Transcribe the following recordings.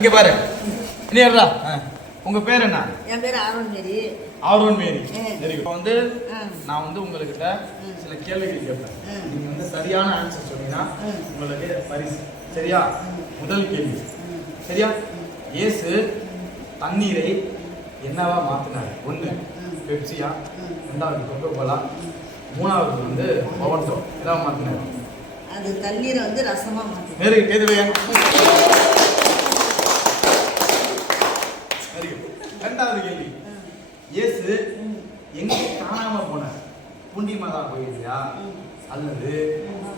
இங்க பாரு நீ ஏறா உங்க பேர் என்ன? என் பேர் ஆரோன் மேரி. ஆரோன் மேரி. சரி, இப்போ வந்து நான் வந்து உங்ககிட்ட சில கேள்விகள் கேட்பேன். நீங்க வந்து சரியான ஆன்சர் சொன்னீங்கன்னா உங்களுக்கு பரிசு. சரியா? முதல் கேள்வி சரியா? இயேசு தண்ணீரை என்னவா மாத்தினார்? ஒன்று பெப்சியா, ரெண்டாவது கொக்கோ கோலா, மூணாவது வந்து மொவட்டோ. என்னவா மாத்தினார்? அது தண்ணீரை வந்து ரசமா மாத்தினார். சரி, கேதுவையா? ரெண்டாவது கேள்வி, இயேசு எங்க காணாம போனார்? பூண்டி மாதா கோயிலையா, அல்லது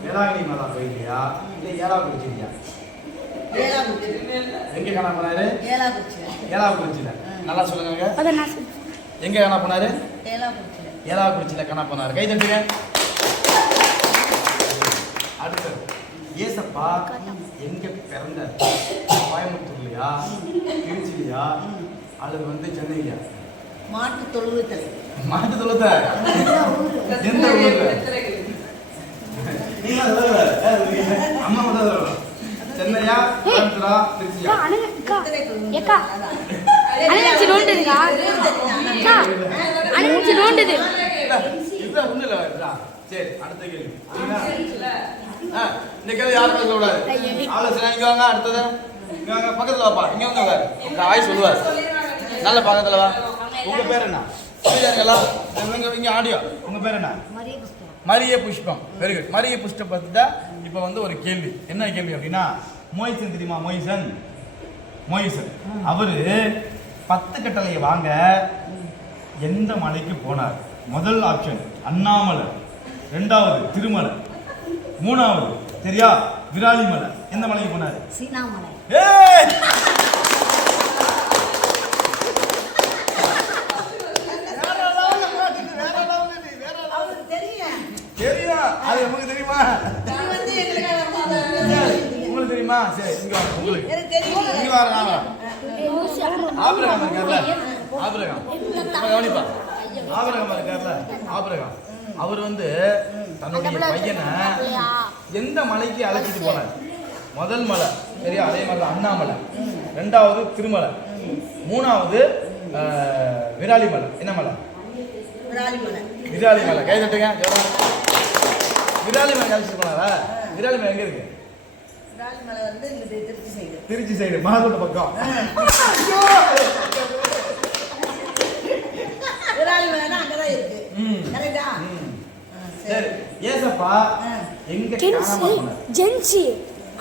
வேளாங்கண்ணி மாதா கோயிலையா, இல்ல ஏலாக்குறிச்சியா? எங்க காணாம போனாரு? ஏலாக்குறிச்சியில. நல்லா சொல்லுங்க. எங்க காணாம போனாரு? ஏலாக்குறிச்சியில காணாம போனாரு. கை தட்டுங்க. அடுத்து, இயேசப்பா எங்க பிறந்தார்? கோயம்புத்தூர்லையா, திருச்சிலையா, அல்லது வந்து சென்னையா? மாட்டு தொழுவத்தில். மாட்டு தொழுவத்தில் எந்த ஊர்ல? அம்மா சென்னையா, கோயம்புத்தூரா, திருச்சியா? ஒண்ணு இல்ல. சரி, அடுத்த கேள்வி. இந்த கேள்வி யாரும் சொல்லக்கூடாது. ஆலோசனை இங்க வாங்க. அடுத்தது இங்க வாங்க, பக்கத்துல வாப்பா. இங்க வந்து உங்க ஆய் சொல்லுவார். நல்ல பக்கத்துல வா. உங்க பேர் என்ன? இங்க ஆடியோ. உங்க பேர் என்ன? மரிய புஷ்பம். Very good. மரிய புஷ்பம் பத்தி தான் இப்ப வந்து ஒரு கேள்வி. என்ன கேள்வி அப்படின்னா, மோயிசன் தெரியுமா? மோயிசன் அவரு 10 கட்டளையை வாங்க எந்த மலைக்கு போனார்? முதல் ஆப்ஷன் அண்ணாமலை, ரெண்டாவது திருமலை, மூணாவது சரியா விராலிமலை. எந்த மலைக்கு போனார்? சீனாமலை. அது உங்களுக்கு தெரியுமா? உங்களுக்கு தெரியுமா? சரி, இங்க வாங்க. உங்களுக்கு இங்க வாங்க. ஆபிரகாம் இருக்கார்ல, ஆபிரகாம் கவனிப்பா. ஆபிரகாம் இருக்கார்ல, ஆபிரகாம் அவர் வந்து தன்னுடைய பையனை எந்த மலைக்கு அழைச்சிட்டு போனார்? முதல் மலை சரியா, அதே மாதிரி அண்ணாமலை, ரெண்டாவது திருமலை, மூணாவது விராலிமலை. என்ன மலை? விராலிமலை. கை தட்டுங்க. விராலிமலை அழைச்சிட்டு போனாரா? விராலிமலை எங்க இருக்கு? திருச்சி சைடு, மாதோட்ட பக்கம். சரி, ஏசப்பா எங்க காணாம போனார்? ஜென்சி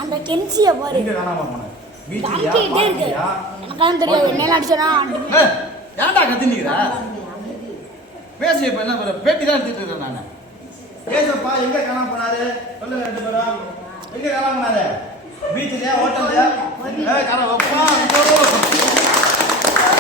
அந்த கென்சிய பாரு. எங்க காணாம போனார்? வீட்லயா, பாட்டியா? எனக்கு தெரியும். என்னல அடிச்சனா? ஏன்டா கத்தினீங்கடா? பேசி இப்ப என்ன பண்ற? பேட்டி தான் எடுத்துட்டு இருக்கேன் நானு. ஏசப்பா எங்க காணாம போனாரு? சொல்லுங்க ரெண்டு பேரும். எங்க காணாம போனாரு? பீச்லயா, ஹோட்டல்லையா? காணாம அப்பா